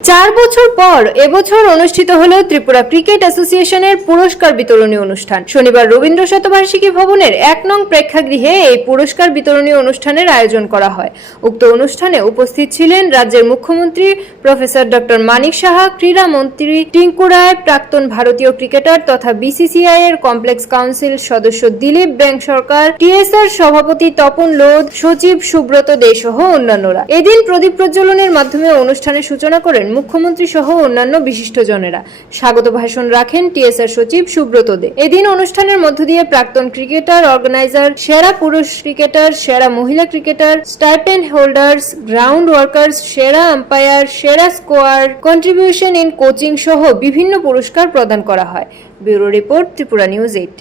4 বছর পর এবছর অনুষ্ঠিত হলো ত্রিপুরা ক্রিকেট অ্যাসোসিয়েশনের পুরস্কার বিতরণী অনুষ্ঠান। শনিবার রবীন্দ্র শতবার্ষিকী ভবনের 1 নং প্রেক্ষাগৃহে এই পুরস্কার বিতরণী অনুষ্ঠানের আয়োজন করা হয়। উক্ত অনুষ্ঠানে উপস্থিত ছিলেন রাজ্যের মুখ্যমন্ত্রী প্রফেসর ডক্টর মানিক সাহা, ক্রীড়া মন্ত্রী টিঙ্কু রায়, প্রাক্তন ভারতীয় ক্রিকেটার তথা বিসিসিআই এর কমপ্লেক্স কাউন্সিল সদস্য দিলীপ ব্যাংক সরকার, টিএসআর সভাপতি তপন লোধ, সচিব সুব্রত দে সহ অন্যান্যরা। এদিন প্রদীপ প্রজ্বলনের মাধ্যমে অনুষ্ঠানের সূচনা করেন মুখ্যমন্ত্রী সহ অন্যান্য বিশিষ্টজনেরা। স্বাগত ভাষণ রাখেন টিএসআর সচিব সুব্রত দে। এদিন অনুষ্ঠানের মধ্য দিয়ে প্রাক্তন ক্রিকেটার, অর্গানাইজার, সেরা পুরুষ ক্রিকেটার, সেরা মহিলা cricketer, stipend holders, ground workers, সেরা আম্পায়ার, সেরা স্কোয়ার, কন্ট্রিবিউশন ইন কোচিং সহ বিভিন্ন পুরস্কার প্রদান করা হয়। Bureau report, Tripura news 8।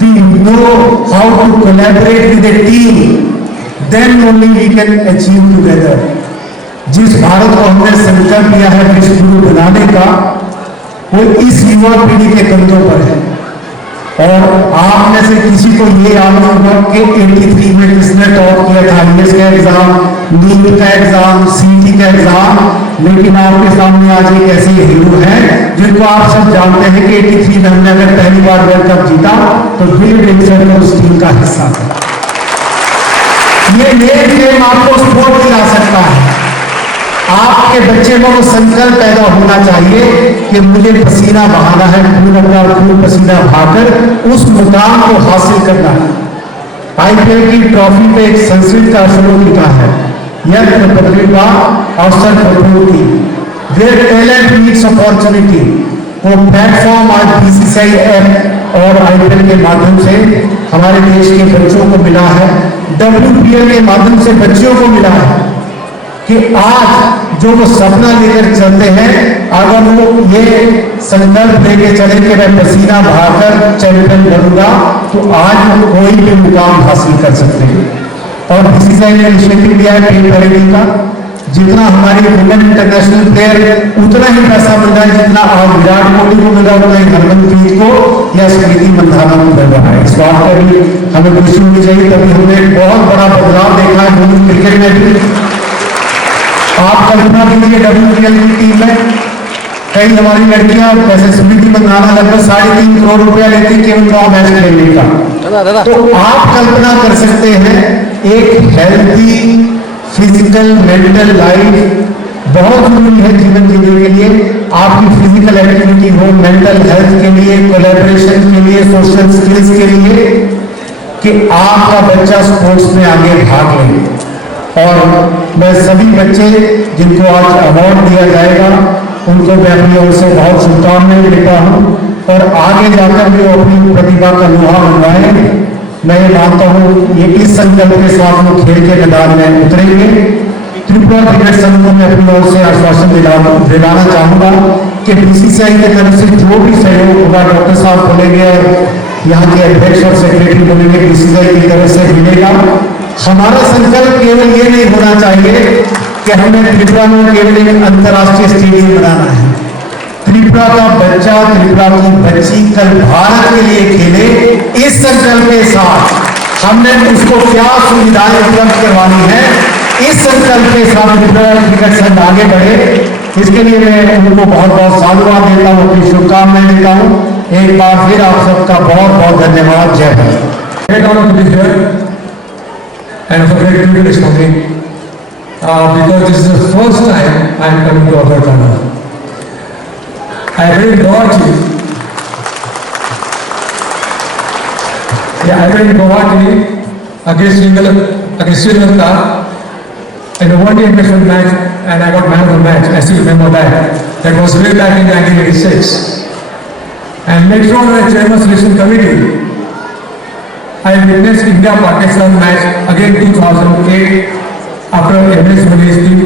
We know how to collaborate with a team, then only we can achieve together. जिस भारत को हमने संकल्प लिया है विश्व गुरु बनाने का, वो इस युवा पीढ़ी के कंधों पर है। और आप में से किसी को ये याद होगा कि 83 में किसने टॉप किया था, IAS का एग्जाम, नीट का एग्जाम, सीटी का एग्जाम। लेकिन आपके सामने आज एक ऐसे हीरो हैं जिनको आप सब जानते हैं कि 83 में हमने अगर पहली बार वर्ल्ड कप जीता तो बिल डेविसन उस टीम का हिस्सा था। ये नेम गेम आपको स्पोर्ट दिला सकता है। आपके बच्चे में वो संकल्प पैदा होना चाहिए कि मुझे पसीना बहाना है, खून अपना खून पसीना बहाकर उस मुकाम को हासिल करना है। आईपीएल की ट्रॉफी पे एक संस्कृत का श्लोक लिखा है, यत्र प्रतिभा अवसर प्रपूर्ति, वेयर टैलेंट मीट्स अपॉर्चुनिटी। वो प्लेटफॉर्म आज बीसीसीआई ऐप और आईपीएल के माध्यम से हमारे देश के बच्चों को मिला है, WPL के माध्यम से बच्चों को मिला है कि आज जो वो सपना लेकर चलते हैं, अगर वो ये संकल्प लेके चले कि मैं पसीना बहाकर चैंपियन बनूंगा, तो आज वो कोई भी मुकाम हासिल कर सकते हैं। और बीसीसीआई ने इनिशिएटिव लिया है टीम पैरिटी का। जितना हमारी वुमेन इंटरनेशनल प्लेयर उतना ही पैसा मिल रहा है जितना आज विराट कोहली को मिल रहा है, उतना ही हरमनप्रीत को या स्मृति मंधाना को मिल रहा है। इस बात पर भी हमें खुशी होनी चाहिए। तभी हमने एक बहुत बड़ा बदलाव देखा है वुमेन क्रिकेट में भी। आप कल्पना कीजिए WPL की टीम में कई हमारी लड़कियां, जैसे स्मृति मंधाना लगभग 3.5 करोड़ रुपया लेती केवल 9 मैच खेलने का। तो आप कल्पना कर सकते हैं एक हेल्थी फिजिकल मेंटल लाइफ बहुत जरूरी है जीवन जीने के लिए। आपकी फिजिकल एक्टिविटी हो, मेंटल हेल्थ के लिए, कोलैबोरेशन के लिए, सोशल स्किल्स के लिए, कि आपका बच्चा स्पोर्ट्स में आगे भाग ले। और मैं सभी बच्चे जिनको आज अवार्ड दिया जाएगा उनको मैं अपनी ओर से बहुत शुभकामनाएं देता हूं और आगे जाकर भी वो अपनी प्रतिभा का लोहा मनवाए। मैं ये मानता हूं ये इस संकल्प के साथ वो खेल के मैदान में उतरेंगे। त्रिपुरा क्रिकेट संघ को मैं अपनी ओर से आश्वासन दिलाना चाहूंगा कि बीसीसीआई की तरफ से जो भी सहयोग होगा, डॉक्टर साहब बोलेंगे और यहाँ के अध्यक्ष और सेक्रेटरी बोलेंगे, बीसीसीआई की तरफ से मिलेगा। हमारा संकल्प केवल ये नहीं होना चाहिए कि हमें त्रिपुरा में केवल एक अंतर्राष्ट्रीय स्टेडियम बनाना है। त्रिपुरा का बच्चा, त्रिपुरा की बच्ची कल भारत के लिए खेले, इस संकल्प के साथ हमने उसको क्या सुविधाएं उपलब्ध करवानी है, इस संकल्प के साथ त्रिपुरा क्रिकेट संघ आगे बढ़े। इसके लिए मैं उनको बहुत बहुत साधुवाद देता हूँ, अपनी शुभकामनाएं देता हूँ। एक बार फिर आप सबका बहुत बहुत धन्यवाद। जय Bharat. And it's a great privilege for me because this is the first time I am coming to Agartala. I bring Guwahati. I bring Guwahati against Sri Lanka in a one-day international match, and I got man of the match. I still remember that. That was way back in 1986. And later on, I chairman selection committee. I witnessed India-Pakistan match again 2008 after MS Dhoni's team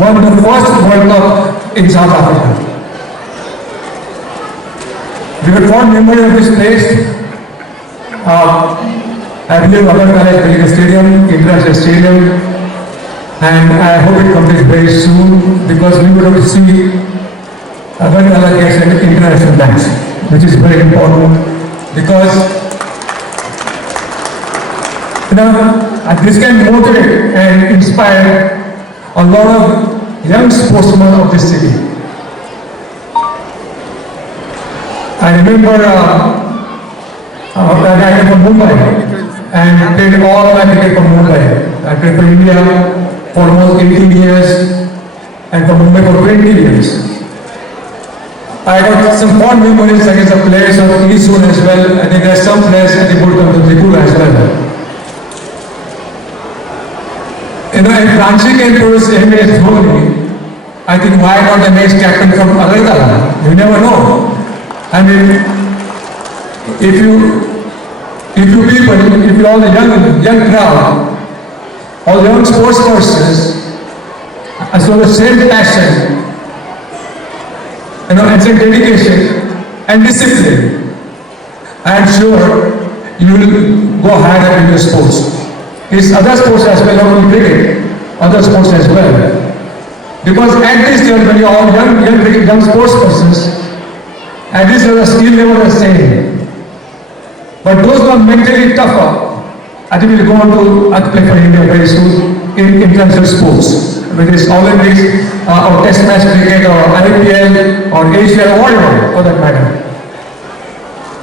won the first World Cup in South Africa. We have fond memory of this place. I believe Agartala is building a stadium, international stadium, and I hope it completes very soon because we would have to see Agartala gets an international match, which is very important because this can motivate and inspire a lot of young sportsmen of this city. I remember that I came from Mumbai and played all my cricket from Mumbai. I played for India for almost 18 years and for Mumbai for 20 years. I got some fond memories against the players of Eastwood as well. I think there are some players at the Wood of the Tripura as well. You know, if Ranchi can produce MS Dhoni, I think why not the next captain from Agartala? You never know. I mean, if you all the young crowd, all the young sports persons, as well as same passion, you know, and same dedication and discipline, I am sure you will go higher in your sports. It's other sports as well, not only cricket, other sports as well. Because at this level, when you are all young sports persons, at this level, skill level is the same. But those who are mentally tougher, I think will go on to play for India very soon in international sports. Whether it's Olympics, or Test match cricket, or IPL, or Asia, or whatever, for that matter.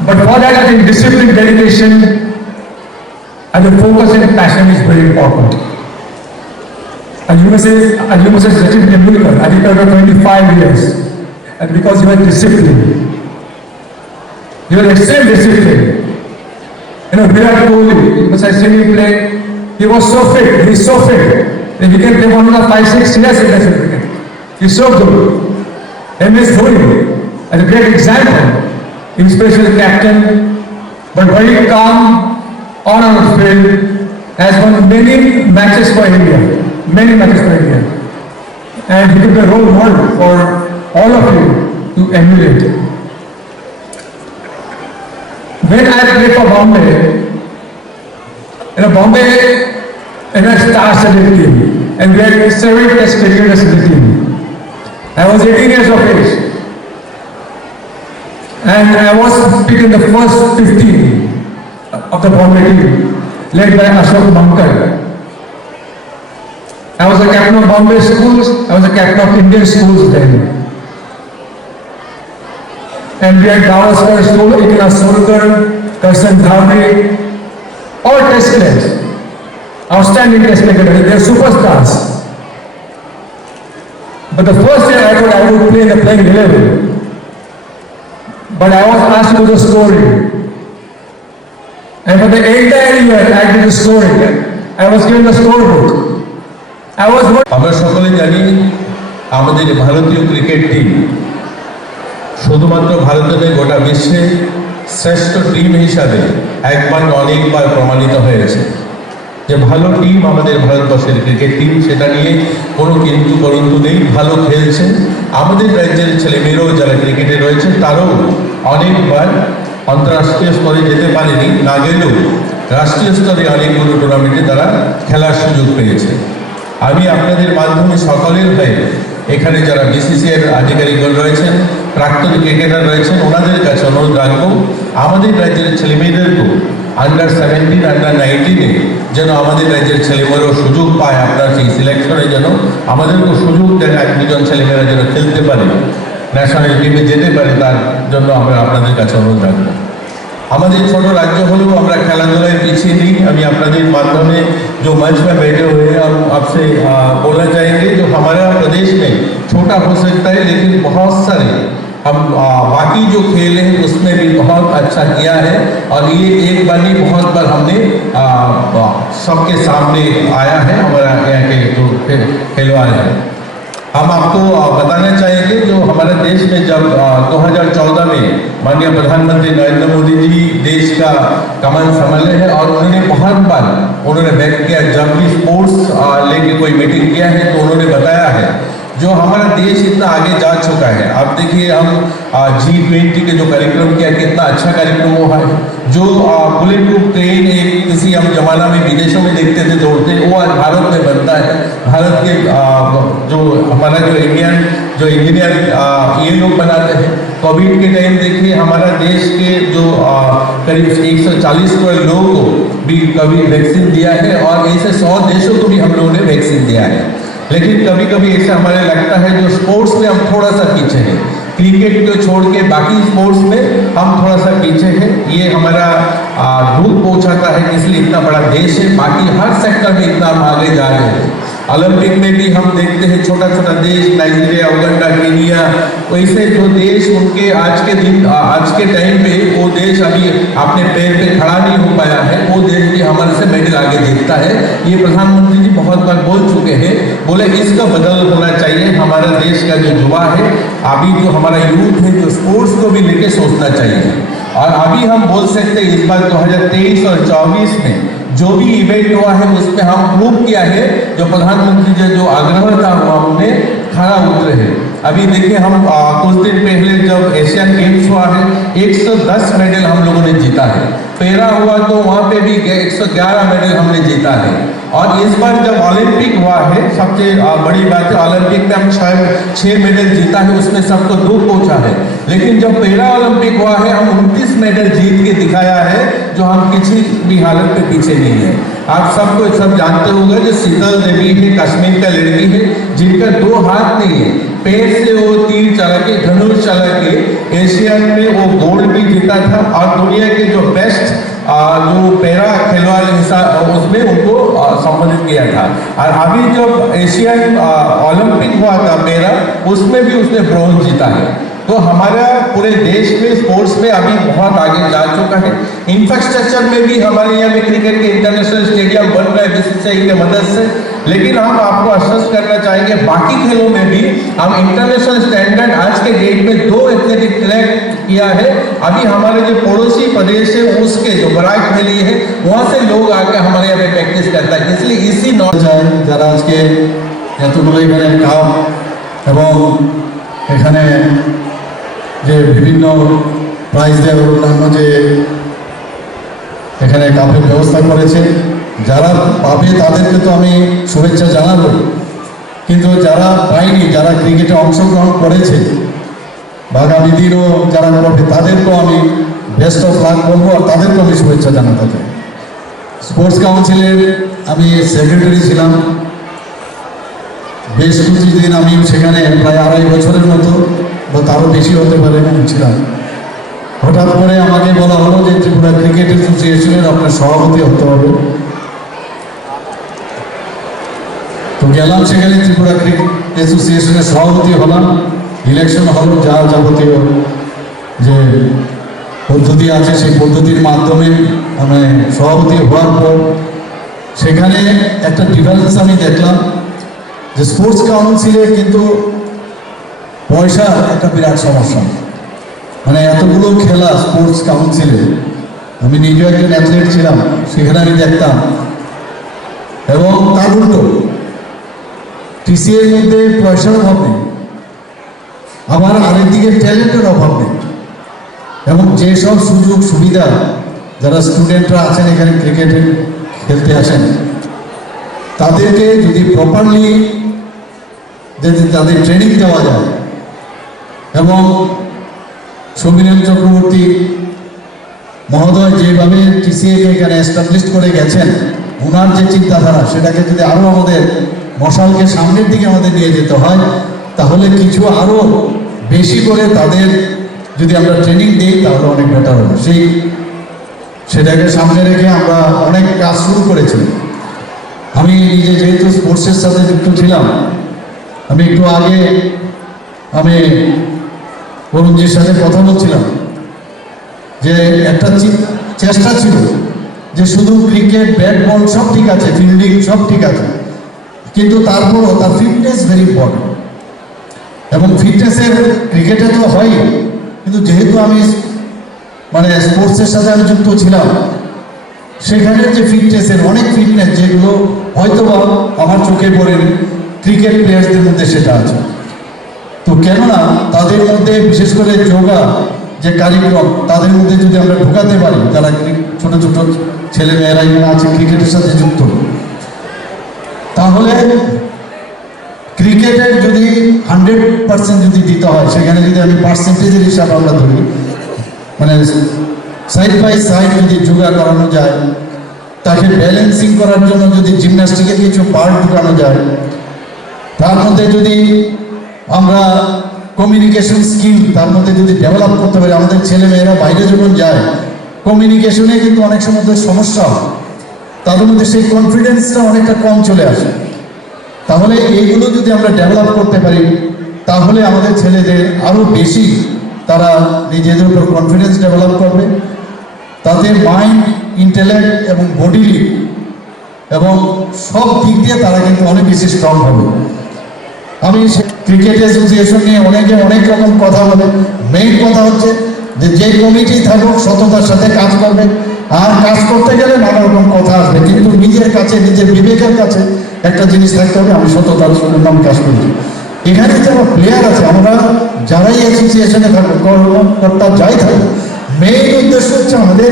But for that, I think discipline, dedication, and the focus and passion is very important. As you must say, Sachin Tendulkar, I think over 25 years, and because you had discipline, you had extreme discipline. You know, Virat Kohli, you must have seen him play. He was so fit. He's so fit. That he can play for another 5-6 years in national cricket. He's so good. MS Dhoni, as a great example, inspirational captain, but very calm on our field, has won many matches for India. Many matches for India. And he could be a role model for all of you to emulate. When I played for Bombay, Bombay in a star-studded team, and we had 7 test cricketers in the team. I was 18 years of age, and I was picked in the first 15 of the Bombay team, led by Ashok Bankar. I was the captain of Bombay schools, I was the captain of Indian schools then. And we had Gavaskar, Eknath Solkar, Karsan Dhami, all test players, outstanding test cricketers, they are superstars. But the first year I thought I would play in the playing 11. But I was asked to do the scoring. And for the entire year I did the scoring. I was given the scorebook. I was what? আমরা সকলে জানি আমাদের ভারতীয় cricket team শুধুমাত্র ভারতে নয় গোটা বিশ্বে শ্রেষ্ঠ টিম হিসাবে একবার অনেকবার প্রমাণিত হয়েছে যে ভালো টিম আমাদের ভারতবর্ষের ক্রিকেট টিম, সেটা নিয়ে কোনো কিন্তু পরন্তু নেই। ভালো খেলছে আমাদের রাজ্যের ছেলেমেয়েরাও যারা ক্রিকেটে রয়েছে, তারাও অনেকবার আন্তর্রাষ্ট্রীয় স্তরে যেতে পারেনি, না গেলেও রাষ্ট্রীয় স্তরে অনেকগুলো টুর্নামেন্টে তারা খেলার সুযোগ পেয়েছে। আমি আপনাদের মাধ্যমে সকলের হয়ে এখানে যারা বিসিসিআইয়ের আধিকারিকগণ রয়েছেন, প্রাক্তন ক্রিকেটার রয়েছেন, ওনাদের কাছে অনুরোধ রাখবো আমাদের রাজ্যের ছেলেমেয়েদেরকেও আন্ডার 17, আন্ডার 19-এ যেন আমাদের রাজ্যের ছেলেমেয়েরাও সুযোগ পায়। আপনার সেই সিলেকশনে যেন আমাদেরকেও সুযোগ দেন, 1-2 ছেলেমেয়েরা যেন খেলতে পারে, ন্যাশনাল টিমে যেতে পারে, তার জন্য আমরা আপনাদের কাছে অনুরোধ রাখবো। हमारे छोटो राज्य हलो हमारा खेला पीछे नहीं। अभी अपने माध्यम जो मंच में बैठे हुए हैं, हम आपसे बोलना चाहेंगे जो हमारा प्रदेश में छोटा हो सकता है, लेकिन बहुत सारे हम बाकी जो खेल हैं उसमें भी बहुत अच्छा किया है। और ये एक बार नहीं, बहुत बार हमने सबके सामने आया है हमारा यहाँ के जो खिलवाड़ हैं। हम आपको बताना चाहेंगे जो हमारे देश में जब 2014 में माननीय प्रधानमंत्री नरेंद्र मोदी जी देश का कमान संभाले हैं, और उन्होंने बहुत बार उन्होंने व्यक्त किया, जब भी स्पोर्ट्स लेके कोई मीटिंग किया है तो उन्होंने बताया है जो हमारा देश इतना आगे जा चुका है। आप देखिए हम G20 के जो कार्यक्रम किया, कितना अच्छा कार्यक्रम हुआ है। जो बुलेट प्रूफ ट्रेन एक किसी हम जमाना में विदेशों में देखते थे दौड़ते, वो आज भारत में बनता है। भारत के जो हमारा जो इंजीनियर ये लोग बनाते हैं। कोविड के टाइम देखिए हमारा देश के जो करीब 140 करोड़ लोगों को भी कोविड वैक्सीन दिया है, और ऐसे 100 देशों को भी हम लोगों ने वैक्सीन दिया है। लेकिन कभी कभी ऐसा हमारे लगता है जो स्पोर्ट्स में हम थोड़ा सा पीछे हैं, क्रिकेट को छोड़ के बाकी स्पोर्ट्स में हम थोड़ा सा पीछे हैं। ये हमारा दुख पहुंचाता है, इसलिए इतना बड़ा देश है, बाकी हर सेक्टर में इतना हम आगे जा रहे हैं। ओलंपिक में भी हम देखते हैं छोटा छोटा देश, नाइजीरिया, उगांडा, केनिया, वैसे जो देश उनके आज के टाइम पे वो देश अभी अपने पैर पे खड़ा नहीं हो पाया है, वो देश भी हमारे से मेडल आगे देखता है। ये प्रधानमंत्री जी बहुत बार बोल चुके हैं, बोले इसका बदल होना चाहिए। हमारा देश का जो युवा है, अभी जो हमारा यूथ है, जो स्पोर्ट्स को भी लेके सोचना चाहिए। और अभी हम बोल सकते हैं इस बार 2023 और 2024 में जो भी इवेंट हुआ है उसमें हम प्रूव किया है, जो प्रधानमंत्री जी जो आग्रह था वो हमने खरा उतरे हैं। अभी देखिए हम कुछ दिन पहले जब एशियन गेम्स हुआ है 110 मेडल हम लोगों ने जीता है। पैरा हुआ तो वहाँ पे भी 111 मेडल हमने जीता है। और इस बार जब ओलंपिक हुआ है, सबसे बड़ी बात है ओलंपिक में हम 6 मेडल जीता है, उसमें सबको दुख पहुंचा है। लेकिन जब पैरा ओलंपिक हुआ है हम 29 मेडल जीत के दिखाया है, जो हम किसी भी हालत में पीछे नहीं है। आप सबको सब जानते होंगे जो शीतल देवी है, कश्मीर का लड़की है, जिनका 2 हाथ नहीं है, पैर से वो तीर चला के, धनुष चला के एशियन में वो गोल्ड भी जीता था। और दुनिया के जो बेस्ट जो पैरा खिलवाड़ हिस्सा उसमें उनको संबोधित किया था। और अभी जब एशियन ओलंपिक हुआ था पैरा, उसमें भी उसने ब्रॉन्ज जीता है। तो हमारा पूरे देश में स्पोर्ट्स में अभी बहुत आगे जा चुका है। इंफ्रास्ट्रक्चर में भी हमारे यहाँ में क्रिकेट के इंटरनेशनल स्टेडियम बन रहा है बीसीसीआई के मदद से। लेकिन हम आपको आश्वस्त करना चाहेंगे बाकी खेलों में भी हम इंटरनेशनल स्टैंडर्ड आज के डेट में 2 एथलेटिक ट्रैक किया है। अभी हमारे जो पड़ोसी प्रदेश है उसके जो बराक वैली है वहाँ से लोग आकर हमारे यहाँ पे प्रैक्टिस करता है। इसलिए इसी যারা আজকে এতগুলো এখানে কাপ এবং এখানে যে বিভিন্ন প্রাইজ দেওয়া অন্যান্য যে এখানে কাপের ব্যবস্থা করেছে, যারা পাবে তাদেরকে তো আমি শুভেচ্ছা জানাবো, কিন্তু যারা পায়নি, যারা ক্রিকেটে অংশগ্রহণ করেছে আগামী দিনও যারা করবে তাদেরকেও আমি বেস্ট অফ লাক বলবো, আর তাদেরকেও আমি শুভেচ্ছা জানাতে চাই। স্পোর্টস কাউন্সিলের আমি সেক্রেটারি ছিলাম বেশ কিছুদিন, আমি সেখানে প্রায় 2.5 বছরের মতো বা তারও বেশি হতে পারে ছিলাম। হঠাৎ করে আমাকে বলা হলো যে ত্রিপুরা ক্রিকেট অ্যাসোসিয়েশনের আপনার সভাপতি হতে হবে। তো গেলাম সেখানে, ত্রিপুরা ক্রিকেট অ্যাসোসিয়েশনের সভাপতি হলাম, ইলেকশন হলো, যা যাবতীয় যে পদ্ধতি আছে সেই পদ্ধতির মাধ্যমে আমি সভাপতি হওয়ার পর সেখানে একটা ডিফারেন্স আমি দেখলাম যে স্পোর্টস কাউন্সিলে কিন্তু পয়সার একটা বিরাট সমস্যা। মানে এতগুলো খেলা স্পোর্টস কাউন্সিলে, আমি নিজেও একজন অ্যাথলেট ছিলাম, সেখানে আমি দেখতাম। এবং তার উল্টো টিসিএর মধ্যে পয়সার অভাব নেই, আবার আরেকদিকে ট্যালেন্টের অভাব নেই। এবং যেসব সুযোগ সুবিধা যারা স্টুডেন্টরা আছেন এখানে ক্রিকেটে খেলতে আসেন, তাদেরকে যদি প্রপারলি যদি তাদের ট্রেনিং দেওয়া যায়, এবং সমীরণ চক্রবর্তী মহোদয় যেভাবে টিসিএকে এখানে এস্টাবলিশ করে গেছেন, ওনার যে চিন্তাধারা সেটাকে যদি আরও আমাদের মশালকে সামনের দিকে আমাদের নিয়ে যেতে হয়, তাহলে কিছু আরও বেশি করে তাদের যদি আমরা ট্রেনিং দিই তাহলে অনেক বেটার হবে। সেটাকে সামনে রেখে আমরা অনেক কাজ শুরু করেছি। আমি নিজে যেহেতু স্পোর্টসের সাথে যুক্ত ছিলাম, আমি একটু আগে আমি অরুণজির সাথে কথা বলছিলাম যে একটা চেষ্টা ছিল যে শুধু ক্রিকেট, ব্যাট, বল সব ঠিক আছে, ফিল্ডিং সব ঠিক আছে, কিন্তু তারপরও তার ফিটনেস ভেরি ইম্পর্টেন্ট। এবং ফিটনেসের ক্রিকেটে তো হয়, কিন্তু যেহেতু আমি মানে স্পোর্টসের সাথে আমি যুক্ত ছিলাম, সেখানে যে ফিটনেসের অনেক ফিটনেস যেগুলো হয়তো বা আমার চোখে পড়েনি, ক্রিকেট প্লেয়ার্সদের মধ্যে সেটা আছে। তো কেননা তাদের মধ্যে বিশেষ করে যোগা যে কারিক্রম তাদের মধ্যে যদি আমরা ঢোকাতে পারি, যারা ছোট ছোট ছেলে মেয়েরা এখানে আছে ক্রিকেটের সাথে যুক্ত, তাহলে ক্রিকেটের যদি 100% যদি দিতে হয়, সেখানে যদি আমি পার্সেন্টেজের হিসাবে আমরা ধরি, মানে সাইড বাই সাইড যদি যোগা করানো যায়, তাকে ব্যালেন্সিং করার জন্য যদি জিমন্যাস্টিকের কিছু পার্ট ঢুকানো যায়, তার মধ্যে যদি আমরা কমিউনিকেশন স্কিল তার মধ্যে যদি ডেভেলপ করতে পারি, আমাদের ছেলেমেয়েরা বাইরে যখন যায় কমিউনিকেশনে কিন্তু অনেক সময় সমস্যা হয়, তাদের মধ্যে সেই কনফিডেন্সটা অনেকটা কম চলে আসে। তাহলে এইগুলো যদি আমরা ডেভেলপ করতে পারি তাহলে আমাদের ছেলেদের আরও বেশি তারা নিজেদের উপর কনফিডেন্স ডেভেলপ করবে, তাদের মাইন্ড, ইন্টেলেক্ট এবং বডিলি এবং সব দিক দিয়ে তারা কিন্তু অনেক বেশি স্ট্রং হবে। আমি ক্রিকেট অ্যাসোসিয়েশন নিয়ে অনেক রকম কথা বলে, মেইন কথা হচ্ছে যে কমিটি থাকুক সততার সাথে কাজ করবে, আর কাজ করতে গেলে নানা রকম কথা আসবে, কিন্তু নিজের কাছে নিজের বিবেকের কাছে একটা জিনিস থাকতে হবে, আমি সততার সঙ্গে আমি কাজ করছি। এখানে যারা প্লেয়ার আছে, আমরা যারাই অ্যাসোসিয়েশনে থাকুক, কর্মকর্তা যাই থাকুক, মেইন উদ্দেশ্য হচ্ছে আমাদের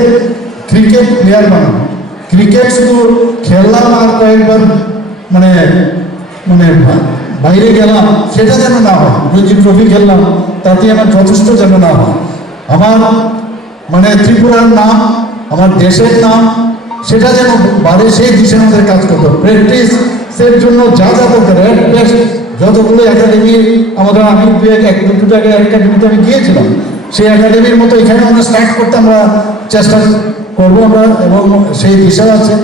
ক্রিকেট প্লেয়ার বানানো। ক্রিকেট শুধু খেললাম আর কয়েকবার মানে মানে বাইরে গেলাম সেটা যেন না হয়, রঞ্জি ট্রফি খেললাম তাতে আমার যথেষ্ট যেন না হয়। আমার মানে ত্রিপুরার নাম, আমার দেশের নাম সেটা যেন বাড়ে, সেই দিশে আমাদের কাজ করতে হবে। প্র্যাকটিসের জন্য যা যা দরকার, যতগুলো একাডেমি আমরা, আমি দুটো একাডেমিতে আমি গিয়েছিলাম, সেই একাডেমির মতো এখানে আমরা স্টার্ট করতে আমরা চেষ্টা করবো আমরা, এবং সেই দিশা আছে।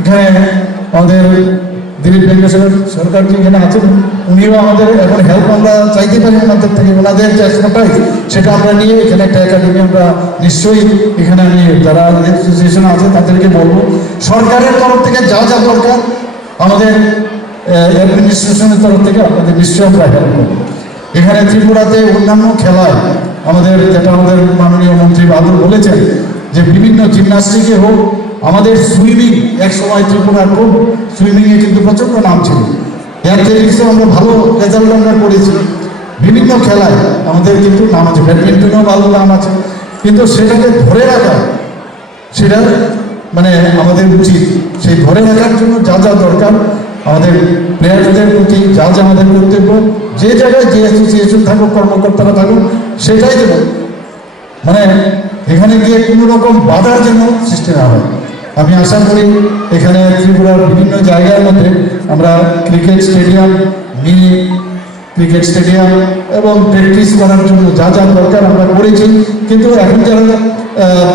এখানে আমাদের দিলীপ বেঙ্গেশ্বর সরকার যেখানে আছেন, উনিও আমাদের এখন হেল্প আমরা চাইতে পারি ওনাদের থেকে, ওনাদের যে এক্সপার্টাইজ সেটা আমরা নিয়ে এখানে একটা একাডেমি আমরা নিশ্চয়ই এখানে আমি যারা অ্যাসোসিয়েশন আছে তাদেরকে বলবো, সরকারের তরফ থেকে যা যা দরকার আমাদের অ্যাডমিনিস্ট্রেশনের তরফ থেকে আপনাদের নিশ্চয়ই আমরা হেল্প করবো। এখানে ত্রিপুরাতে অন্যান্য খেলায় আমাদের যেটা আমাদের মাননীয় মন্ত্রী বাদল বলেছেন যে বিভিন্ন জিমন্যাস্টিকে হোক, আমাদের সুইমিং এক সময় ত্রিপুরার খুব সুইমিংয়ে কিন্তু প্রচণ্ড নাম ছিল, অ্যাথলেটিক্সও আমরা ভালো রেজাল্ট আমরা করেছি, বিভিন্ন খেলায় আমাদের কিন্তু নাম আছে, ব্যাডমিন্টনেও ভালো নাম আছে, কিন্তু সেটাকে ধরে রাখা সেটা মানে আমাদের উচিত। সেই ধরে রাখার জন্য যা যা দরকার আমাদের প্লেয়ারদের প্রতি যা যা আমাদের কর্তব্য, যে জায়গায় যে অ্যাসোসিয়েশন থাকুক, কর্মকর্তারা থাকুক, সেটাই দেব, মানে এখানে গিয়ে কোনো রকম বাধার যেন সৃষ্টি না হয়। আমি আশা করি এখানে ত্রিপুরার বিভিন্ন জায়গার মধ্যে আমরা cricket stadium, mini cricket stadium এবং প্র্যাকটিস করার জন্য যা যা দরকার আমরা করেছি, কিন্তু এখন যারা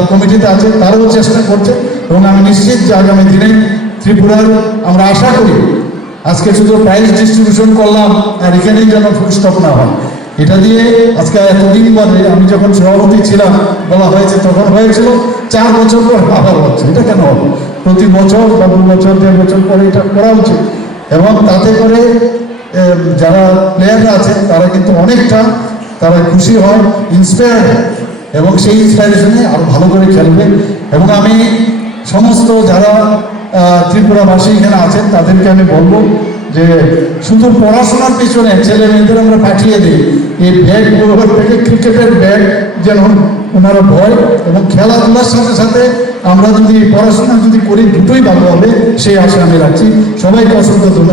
কমিটিতে আছে তারাও চেষ্টা করছে, এবং আমি নিশ্চিত যে আগামী দিনে ত্রিপুরার আমরা আশা করি আজকে শুধু প্রাইজ ডিস্ট্রিবিউশন করলাম আর এখানেই যেন ফুল স্টপ না হয়। এটা দিয়ে আজকে এতদিন বাদে আমি যখন সভাপতি ছিলাম বলা হয়েছে, তখন হয়েছিল 4 বছর পর আবার হচ্ছে, এটা কেন হবে? প্রতি বছর বা 2 বছর 1.5 বছর পরে এটা করা উচিত, এবং তাতে করে যারা প্লেয়াররা আছে তারা কিন্তু অনেকটা তারা খুশি হয়, ইন্সপায়ার্ড, এবং সেই ইন্সপায়ারেশনে আরো ভালো করে খেলবে। এবং আমি সমস্ত যারা ত্রিপুরাবাসী এখানে আছেন তাদেরকে আমি বলবো যে শুধু পড়াশোনার পিছনে ছেলে মেয়েদের আমরা পাঠিয়ে দিই, এই ব্যাগগুলোর থেকে ক্রিকেটের ব্যাগ যেন ওনারা ভয়, এবং খেলাধুলার সাথে সাথে আমরা যদি পড়াশোনা যদি করি দুটোই ভালো হবে, সেই আশা আমি রাখছি। সবাইকে অসংখ্য ধন্যবাদ।